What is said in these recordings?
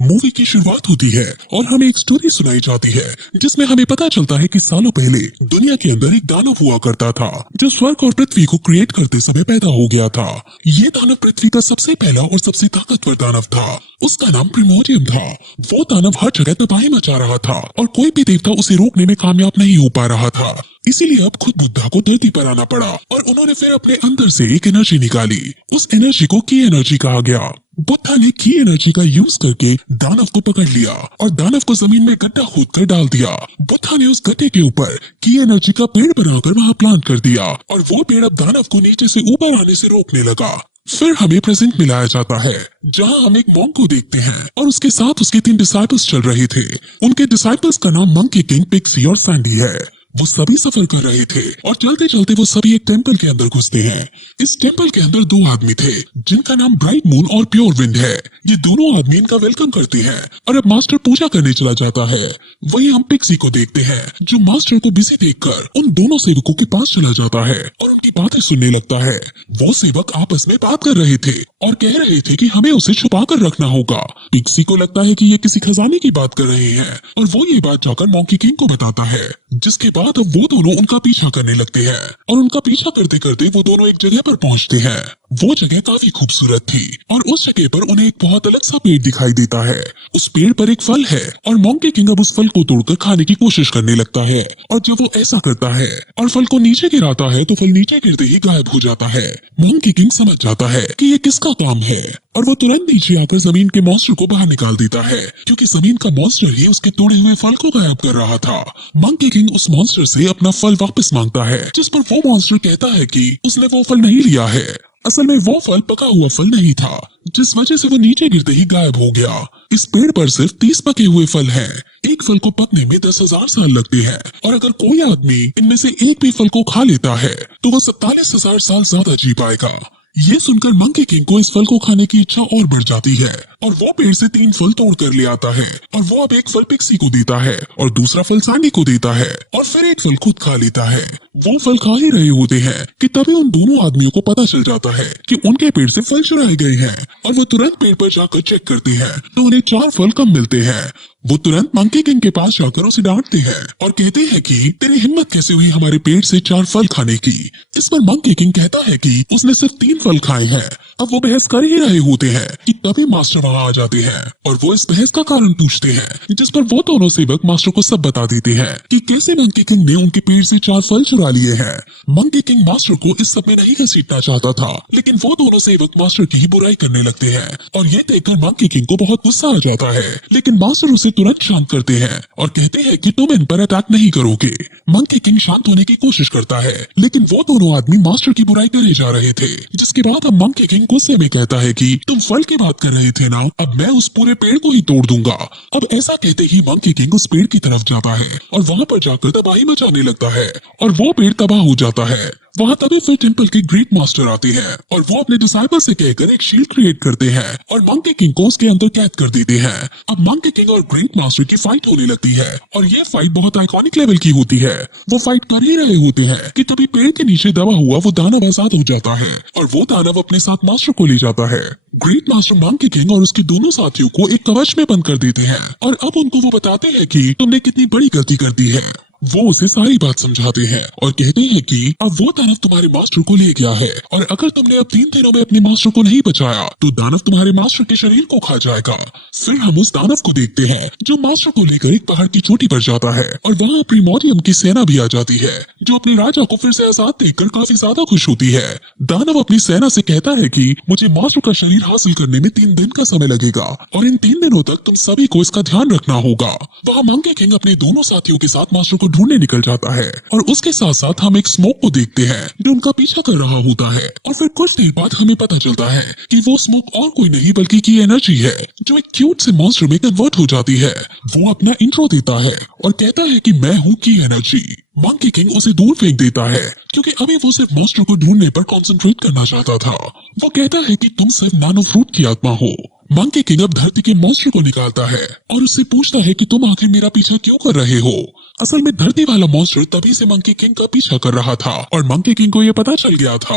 Movie की शुरुआत होती है और हमें एक स्टोरी सुनाई जाती है जिसमें हमें पता चलता है कि सालों पहले दुनिया के अंदर एक दानव हुआ करता था जो स्वर्ग और पृथ्वी को क्रिएट करते समय पैदा हो गया था। ये दानव पृथ्वी का सबसे पहला और सबसे ताकतवर दानव था। उसका नाम प्रिमोरियम था। वो दानव हर जगह तबाही मचा रहा था और कोई भी देवता उसे रोकने में कामयाब नहीं हो पा रहा था। इसीलिए अब खुद बुद्धा को धरती पर आना पड़ा और उन्होंने फिर अपने अंदर से एक एनर्जी निकाली। उस एनर्जी को की एनर्जी कहा गया। बुद्धा ने की एनर्जी का यूज करके दानव को पकड़ लिया और दानव को जमीन में गड्ढा खोद कर डाल दिया। बुद्धा ने उस गड्ढे के ऊपर की एनर्जी का पेड़ बनाकर वहां प्लांट कर दिया और वो पेड़ अब दानव को नीचे से ऊपर आने से रोकने लगा। फिर हमें प्रेजेंट में लाया जाता है जहां हम एक मॉन्क को देखते हैं और उसके साथ उसके 3 डिसाइपल्स चल रहे थे। उनके डिसाइपल्स का नाम मंकी किंग, पिक्सी और सैंडी है। वो सभी सफर कर रहे थे और चलते चलते वो सभी एक टेंपल के अंदर घुसते हैं। इस टेंपल के अंदर 2 आदमी थे जिनका नाम ब्राइट मून और प्योर विंड है। ये दोनों आदमी इनका वेलकम करते हैं और अब मास्टर पूजा करने चला जाता है। वहीं हम पिक्सी को देखते हैं जो मास्टर को बिजी देखकर उन दोनों सेवकों के पास चला जाता है और उनकी बातें सुनने लगता है। वो सेवक आपस में बात कर रहे थे और कह रहे थे कि हमें उसे छुपा कर रखना होगा। पिक्सी को लगता है कि ये किसी खजाने की बात कर रहे हैं और वो ये बात जाकर मंकी किंग को बताता है। जिसके बाद अब वो दोनों उनका पीछा करने लगते हैं और उनका पीछा करते करते वो दोनों एक जगह पर पहुंचते हैं। वो जगह काफी खूबसूरत थी और उस जगह पर उन्हें एक बहुत अलग सा पेड़ दिखाई देता है। उस पेड़ पर एक फल है और मंकी किंग अब उस फल को तोड़कर खाने की कोशिश करने लगता है और जब वो ऐसा करता है और फल को नीचे गिराता है तो फल नीचे गिरते ही गायब हो जाता है। मंकी किंग समझ जाता है कि ये किसका काम है और वो तुरंत नीचे आकर जमीन के मॉन्स्टर को बाहर निकाल देता है क्योंकि जमीन का मॉन्स्टर ही उसके तोड़े हुए फल को गायब कर रहा था। मंकी किंग उस मॉन्स्टर से अपना फल वापस मांगता है जिस पर वो मॉन्स्टर कहता है कि उसने वो फल नहीं लिया है। असल में वो फल पका हुआ फल नहीं था जिस वजह से वो नीचे गिरते ही गायब हो गया। इस पेड़ पर सिर्फ 30 पके हुए फल हैं। एक फल को पकने में 10,000 साल लगते हैं और अगर कोई आदमी इनमें से एक भी फल को खा लेता है तो वो 47,000 साल ज्यादा जी पाएगा। ये सुनकर मंकी किंग को इस फल को खाने की इच्छा और बढ़ जाती है और वो पेड़ से 3 फल तोड़ कर ले आता है और वो अब एक फल पिक्सी को देता है और दूसरा फल सैंडी को देता है और फिर एक फल खुद खा लेता है। वो फल खा ही रहे होते हैं कि तभी उन दोनों आदमियों को पता चल जाता है कि उनके पेड़ से फल चुराए गए हैं और वो तुरंत पेड़ पर जाकर चेक करते हैं तो उन्हें 4 फल कम मिलते हैं। वो तुरंत मंकी किंग के पास जाकर उसे डांटते हैं और कहते हैं कि तेरी हिम्मत कैसे हुई हमारे पेड़ से 4 फल खाने की। इस पर मंकी किंग कहता है कि उसने सिर्फ 3 फल खाए हैं। अब वो बहस कर ही रहे होते हैं कि तभी मास्टर वहां आ जाते हैं और वो इस बहस का कारण पूछते हैं जिस पर वो दोनों सेवक मास्टर को सब बता देते हैं कि कैसे मंकी किंग ने उनके पेड़ से 4 फल चुरा लिए हैं। मंकी किंग मास्टर को इस सब में नहीं घसीटना चाहता था लेकिन वो दोनों सेवक मास्टर की ही बुराई करने लगते हैं और ये देखकर मंकी किंग को बहुत गुस्सा आ जाता है लेकिन मास्टर उसे तुरंत शांत करते हैं और कहते हैं कि तुम इन पर अटैक नहीं करोगे। मंकी किंग शांत होने की कोशिश करता है लेकिन वो दोनों आदमी मास्टर की बुराई करे जा रहे थे। जिसके बाद अब मंकी किंग गुस्से में कहता है कि तुम फल की बात कर रहे थे ना, अब मैं उस पूरे पेड़ को ही तोड़ दूंगा। अब ऐसा कहते ही मंकी किंग उस पेड़ की तरफ जाता है और वहाँ पर जाकर तबाही मचाने लगता है और वो पेड़ तबाह हो जाता है। वहाँ तभी फिर टेंपल के ग्रेट मास्टर आते हैं और वो अपने डिसाइपल से कहकर एक शील्ड क्रिएट करते हैं और मंकी किंग को उसके अंदर कैद कर देते हैं। अब मंकी किंग और ग्रेट मास्टर की फाइट होने लगती है और ये फाइट बहुत आइकॉनिक लेवल की होती है। वो फाइट कर ही रहे होते हैं कि तभी पेड़ के नीचे दबा हुआ वो दानव आजाद हो जाता है और वो दानव अपने साथ मास्टर को ले जाता है। ग्रेट मास्टर मंकी किंग और उसके दोनों साथियों को एक कवच में बंद कर देते हैं और अब उनको वो बताते हैं कि तुमने कितनी बड़ी गलती कर दी है। वो उसे सारी बात समझाते हैं और कहते हैं कि अब वो दानव तुम्हारे मास्टर को ले गया है और अगर तुमने अब 3 दिनों में अपने मास्टर को नहीं बचाया तो दानव तुम्हारे मास्टर के शरीर को खा जाएगा। फिर हम उस दानव को देखते हैं जो मास्टर को लेकर एक पहाड़ की चोटी पर जाता है और वहाँ प्रीमोरियम की सेना भी आ जाती है जो अपने राजा को फिर से आजाद देखकर काफी ज्यादा खुश होती है। दानव अपनी सेना से कहता है कि मुझे मास्टर का शरीर हासिल करने में 3 दिन का समय लगेगा और इन 3 दिनों तक तुम सभी को इसका ध्यान रखना होगा। वहाँ मंकी किंग अपने दोनों साथियों के साथ मास्टर को ढूंढने निकल जाता है और उसके साथ साथ हम एक स्मोक को देखते हैं जो उनका पीछा कर रहा होता है और फिर कुछ देर बाद हमें पता चलता है कि वो स्मोक और कोई नहीं बल्कि की एनर्जी है जो एक क्यूट से मॉन्स्टर में कन्वर्ट हो जाती है। वो अपना इंट्रो देता है और कहता है कि मैं हूँ की एनर्जी। मंकी किंग उसे दूर फेंक देता है क्योंकि अभी वो सिर्फ मॉन्स्टर को ढूंढने पर कंसंट्रेट करना चाहता था। वो कहता है कि तुम सिर्फ नैनो फ्रूट की आत्मा हो। मंकी किंग अब धरती के मॉन्स्टर को निकालता है और उससे पूछता है कि तुम आखिर मेरा पीछा क्यों कर रहे हो। असल में धरती वाला मॉन्स्टर तभी से मंकी किंग का पीछा कर रहा था और मंकी किंग को यह पता चल गया था।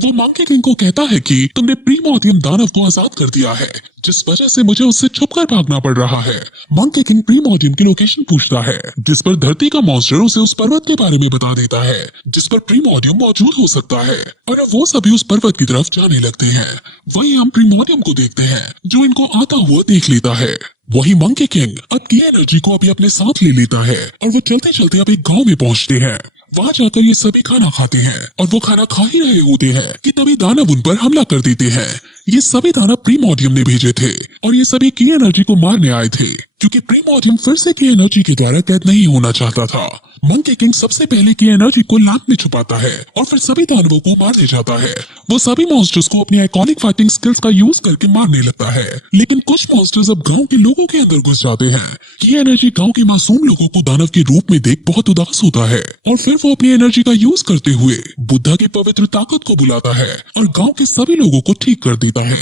वो मंकी किंग को कहता है कि तुमने प्रीमोर्डियम दानव को आजाद कर दिया है जिस वजह से मुझे उससे छुपकर भागना पड़ रहा है। मंकी किंग प्रीमोर्डियम की लोकेशन पूछता है, जिस पर धरती का मॉन्स्टर उसे उस पर्वत के बारे में बता देता है जिस पर प्रीमोर्डियम मौजूद हो सकता है, और अब वो सभी उस पर्वत की तरफ जाने लगते हैं। वहीं हम प्रीमोर्डियम को देखते हैं जो इनको आता हुआ देख लेता है। वही मंकी किंग अब की एनर्जी को अभी अपने साथ ले लेता है और वो चलते चलते अब एक गांव में पहुंचते हैं। वहां जाकर ये सभी खाना खाते हैं और वो खाना खा ही रहे होते हैं कि तभी दानव उन पर हमला कर देते हैं। ये सभी दानव प्रीमोर्डियम ने भेजे थे और ये सभी की एनर्जी को मारने आए थे, क्योंकि प्रीमोर्डियम फिर से की एनर्जी के द्वारा कैद नहीं होना चाहता था। मंकी किंग सबसे पहले की एनर्जी को लैंप में छुपाता है और फिर सभी दानवों को मारने जाता है। वो सभी मॉन्स्टर्स को अपनी आइकॉनिक फाइटिंग स्किल्स का यूज करके मारने लगता है, लेकिन कुछ मॉन्स्टर्स अब गांव के लोगों के अंदर घुस जाते हैं। की एनर्जी गांव के मासूम लोगों को दानव के रूप में देख बहुत उदास होता है और फिर वो अपनी एनर्जी का यूज करते हुए बुद्धा की पवित्र ताकत को बुलाता है और गांव के सभी लोगों को ठीक कर देता है।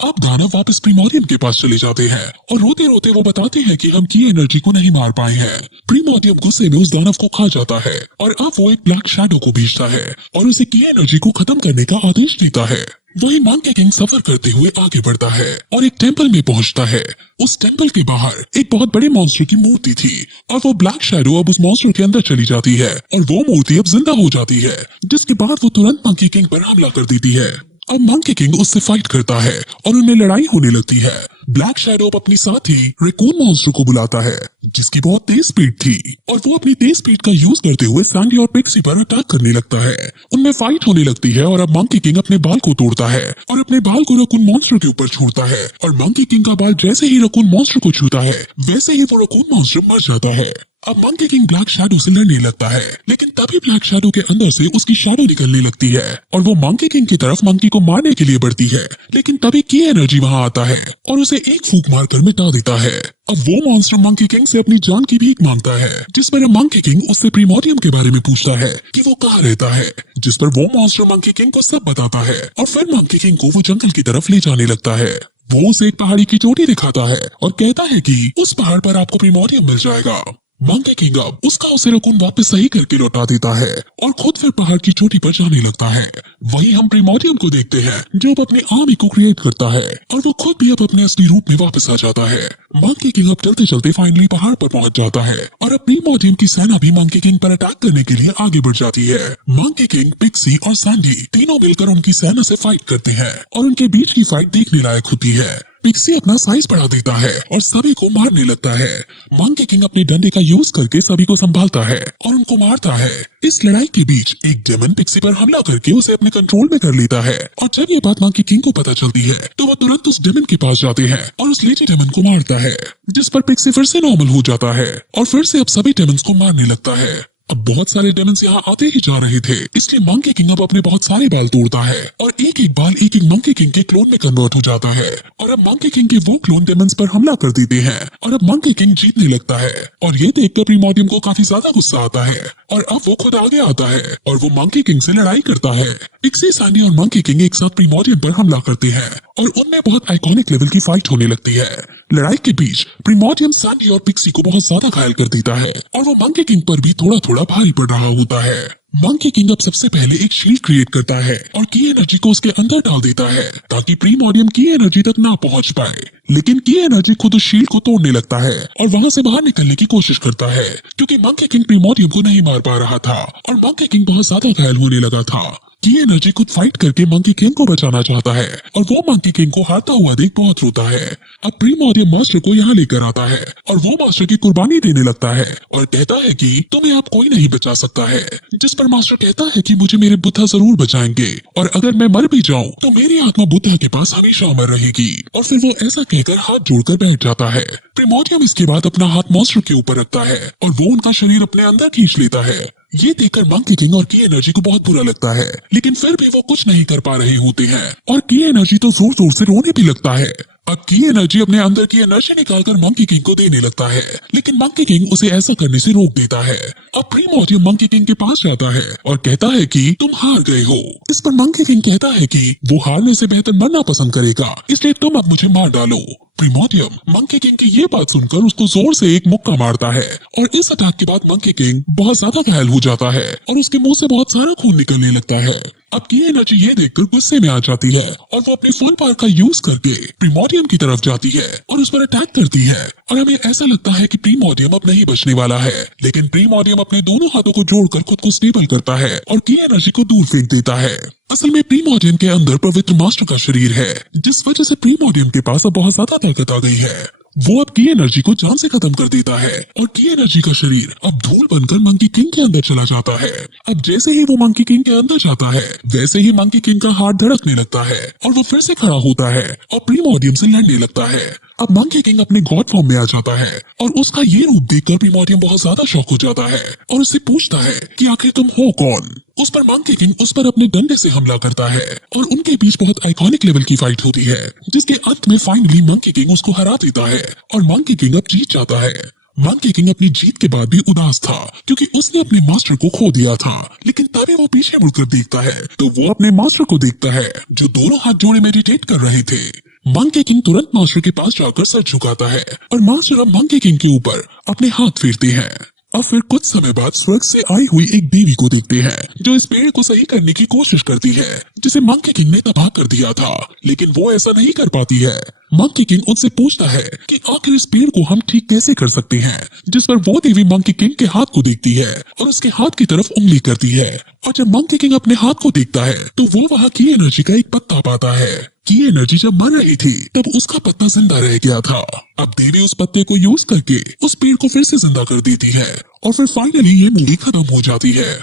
अब दानव वापस प्रीमोर्डियम के पास चले जाते हैं और रोते रोते वो बताते हैं कि हम की एनर्जी को नहीं मार पाए हैं। प्रीमोर्डियम गुस्से में उस दानव को खा जाता है और अब वो एक ब्लैक शैडो को भेजता है और उसे की एनर्जी को खत्म करने का आदेश देता है। वही मंकी किंग सफर करते हुए आगे बढ़ता है और एक टेंपल में पहुंचता है। उस टेंपल के बाहर एक बहुत बड़े मॉन्स्टर की मूर्ति थी और वो ब्लैक शैडो अब उस मॉन्स्टर के अंदर चली जाती है और वो मूर्ति अब जिंदा हो जाती है, जिसके बाद वो तुरंत मंकी किंग पर हमला कर देती है। अब मंकी किंग उससे फाइट करता है और उनमें लड़ाई होने लगती है। ब्लैक शैडो अपनी साथी रेकून मॉन्स्टर को बुलाता है जिसकी बहुत तेज स्पीड थी और वो अपनी तेज स्पीड का यूज करते हुए सैंडी और पिक्सी पर अटैक करने लगता है। उनमें फाइट होने लगती है और अब मंकी किंग अपने बाल को तोड़ता है और अपने बाल को रकून मॉन्स्टर के ऊपर छोड़ता है और मंकी किंग का बाल जैसे ही रकून मॉन्स्टर को छूता है वैसे ही वो रकून मॉन्स्टर मर जाता है। अब मंकी किंग ब्लैक शैडो से लड़ने लगता है, लेकिन तभी ब्लैक शैडो के अंदर से उसकी शैडो निकलने लगती है और वो मंकी किंग की तरफ मंकी को मारने के लिए बढ़ती है, लेकिन तभी की एनर्जी वहां आता है और उसे एक फूंक मारकर मिटा देता है। अब वो मॉन्स्टर मंकी किंग से अपनी जान की भीख मांगता है, जिस पर मंकी किंग उससे प्रीमोर्डियम के बारे में पूछता है कि वो कहाँ रहता है, जिस पर वो मॉन्स्टर मंकी किंग को सब बताता है और फिर मंकी किंग को वो जंगल की तरफ ले जाने लगता है। वो उसे एक पहाड़ी की चोटी दिखाता है और कहता है कि उस पहाड़ पर आपको प्रीमोर्डियम मिल जाएगा। मंकी किंग अब उसका उसे रकून वापस सही करके लौटा देता है और खुद फिर पहाड़ की चोटी पर जाने लगता है। वहीं हम प्रीमोर्डियम को देखते हैं जो अब अपने आर्मी को क्रिएट करता है और वो खुद भी अब अपने असली रूप में वापस आ जाता है। मंकी किंग अब चलते चलते फाइनली पहाड़ पर पहुंच जाता है और अब प्रीमोर्डियम की सेना भी मंकी किंग पर अटैक करने के लिए आगे बढ़ जाती है। मंकी किंग, पिक्सी और सैंडी तीनों मिलकर उनकी सेना से फाइट करते हैं और उनके बीच की फाइट देखने लायक होती है। पिक्सी अपना साइज बढ़ा देता है और सभी को मारने लगता है। मंकी किंग अपने डंडे का यूज करके सभी को संभालता है और उनको मारता है। इस लड़ाई के बीच एक डेमन पिक्सी पर हमला करके उसे अपने कंट्रोल में कर लेता है और जब ये बात मंकी किंग को पता चलती है तो वो तुरंत उस डेमन के पास जाते हैं और उस लेडी डेमन को मारता है, जिस पर पिक्सी फिर से नॉर्मल हो जाता है और फिर से अब सभी डेमन्स को मारने लगता है। अब बहुत सारे डेमन्स यहाँ आते ही जा रहे थे, इसलिए मंकी किंग अब अपने बहुत सारे बाल तोड़ता है और एक एक बाल एक एक मंकी किंग के क्लोन में कन्वर्ट हो जाता है और अब मंकी किंग के वो क्लोन डेमन्स पर हमला कर देते हैं और अब मंकी किंग जीतने लगता है और ये देखकर प्रीमोर्डियम को काफी ज्यादा गुस्सा आता है और अब वो खुद आगे आता है और वो मंकी किंग से लड़ाई करता है। पिक्सी, सैंडी और मंकी किंग एक साथ प्रीमोर्डियम पर हमला करते हैं और उनमें बहुत आइकॉनिक लेवल की फाइट होने लगती है। लड़ाई के बीच प्रीमोर्डियम सैंडी और पिक्सी को बहुत ज्यादा घायल कर देता है और वो मंकी किंग पर भी थोड़ा थोड़ा भारी पड़ रहा होता है। मंकी किंग अब सबसे पहले एक शील्ड क्रिएट करता है और की एनर्जी को उसके अंदर डाल देता है ताकि प्रीमोर्डियम की एनर्जी तक ना पहुंच पाए, लेकिन की एनर्जी खुद उस शील्ड को तोड़ने लगता है और वहां से बाहर निकलने की कोशिश करता है क्योंकि मंकी किंग प्रीमोर्डियम को नहीं मार पा रहा था और मंकी किंग बहुत ज्यादा घायल होने लगा था। की एनर्जी खुद फाइट करके मंकी किंग को बचाना चाहता है और वो मंकी किंग को हारता हुआ देख बहुत रोता है। अब प्रीमोर्डियम मास्टर को यहाँ लेकर आता है और वो मास्टर की कुर्बानी देने लगता है और कहता है कि तुम्हें अब कोई नहीं बचा सकता है, जिस पर मास्टर कहता है कि मुझे मेरे बुद्धा जरूर बचाएंगे और अगर मैं मर भी जाऊं तो मेरी आत्मा बुद्धा के पास हमेशा अमर रहेगी। और फिर वो ऐसा कहकर हाथ जोड़कर बैठ जाता है। प्रीमोर्डियम इसके बाद अपना हाथ मॉन्स्टर के ऊपर रखता है और वो उनका शरीर अपने अंदर खींच लेता है। ये देखकर मंकी किंग और की एनर्जी को बहुत बुरा लगता है, लेकिन फिर भी वो कुछ नहीं कर पा रहे होते हैं और की एनर्जी तो जोर जोर से रोने भी लगता है। अब की एनर्जी अपने अंदर की एनर्जी निकालकर मंकी किंग को देने लगता है, लेकिन मंकी किंग उसे ऐसा करने से रोक देता है। अब प्रीमोर्डियम मंकी किंग के पास जाता है और कहता है कि तुम हार गए हो। इस पर मंकी किंग कहता है कि वो हारने से बेहतर मरना पसंद करेगा, इसलिए तुम अब मुझे मार डालो। प्रीमोर्डियम मंकी किंग की ये बात सुनकर उसको जोर से एक मुक्का मारता है और इस अटैक के बाद मंकी किंग बहुत ज्यादा घायल हो जाता है और उसके मुंह से बहुत सारा खून निकलने लगता है। अब की एनर्जी ये देखकर गुस्से में आ जाती है और वो अपने फुल पावर का यूज करके प्रीमोडियम की तरफ जाती है और उस पर अटैक करती है। और हमें ऐसा लगता है कि प्रीमोडियम अब नहीं बचने वाला है, लेकिन प्रीमोडियम अपने दोनों हाथों को जोड़कर खुद को स्टेबल करता है और की एनर्जी को दूर फेंक देता है। असल में प्रीमोडियम के अंदर पवित्र मास्टर का शरीर है, जिस वजह से प्रीमोडियम के पास अब बहुत ज्यादा ताकत आ गई है। वो अब की एनर्जी को जान से खत्म कर देता है और की एनर्जी का शरीर अब धूल बनकर मंकी किंग के अंदर चला जाता है। अब जैसे ही वो मंकी किंग के अंदर जाता है, वैसे ही मंकी किंग का हार्ट धड़कने लगता है और वो फिर से खड़ा होता है और प्रीमोडियम से लड़ने लगता है। अब मंकी किंग अपने गॉड फॉर्म में आ जाता है और उसका ये रूप देखकर प्रीमोडियम बहुत ज्यादा शॉक हो जाता है और उससे पूछता है कि आखिर तुम हो कौन। उस पर मंकी किंग उस पर अपने डंडे से हमला करता है और उनके बीच बहुत आइकॉनिक लेवल की फाइट होती है, जिसके अंत में फाइनली मंकी किंग उसको हरा देता है और मंकी किंग अब जीत जाता है। मंकी किंग अपनी जीत के बाद भी उदास था क्योंकि उसने अपने मास्टर को खो दिया था, लेकिन तभी वो पीछे मुड़कर देखता है तो वो अपने मास्टर को देखता है जो दोनों हाथ जोड़े मेडिटेट कर रहे थे। मंकी किंग तुरंत मास्टर के पास जाकर सर झुकाता है और मास्टर अब मंकी किंग के ऊपर अपने हाथ फेरते हैं। और फिर कुछ समय बाद स्वर्ग से आई हुई एक देवी को देखते हैं जो इस पेड़ को सही करने की कोशिश करती है जिसे मंकी किंग ने तबाह कर दिया था, लेकिन वो ऐसा नहीं कर पाती है। मंकी किंग उनसे पूछता है कि आखिर इस पेड़ को हम ठीक कैसे कर सकते हैं, जिस पर वो देवी मंकी किंग के हाथ को देखती है और उसके हाथ की तरफ उंगली करती है। और जब मंकी किंग अपने हाथ को देखता है तो वो वहाँ की एनर्जी का एक पत्ता पाता है। की एनर्जी जब मर रही थी तब उसका पत्ता जिंदा रह गया था। अब देवी उस पत्ते को यूज करके उस पेड़ को फिर से जिंदा कर देती है और फिर फाइनली ये मूवी खत्म हो जाती है।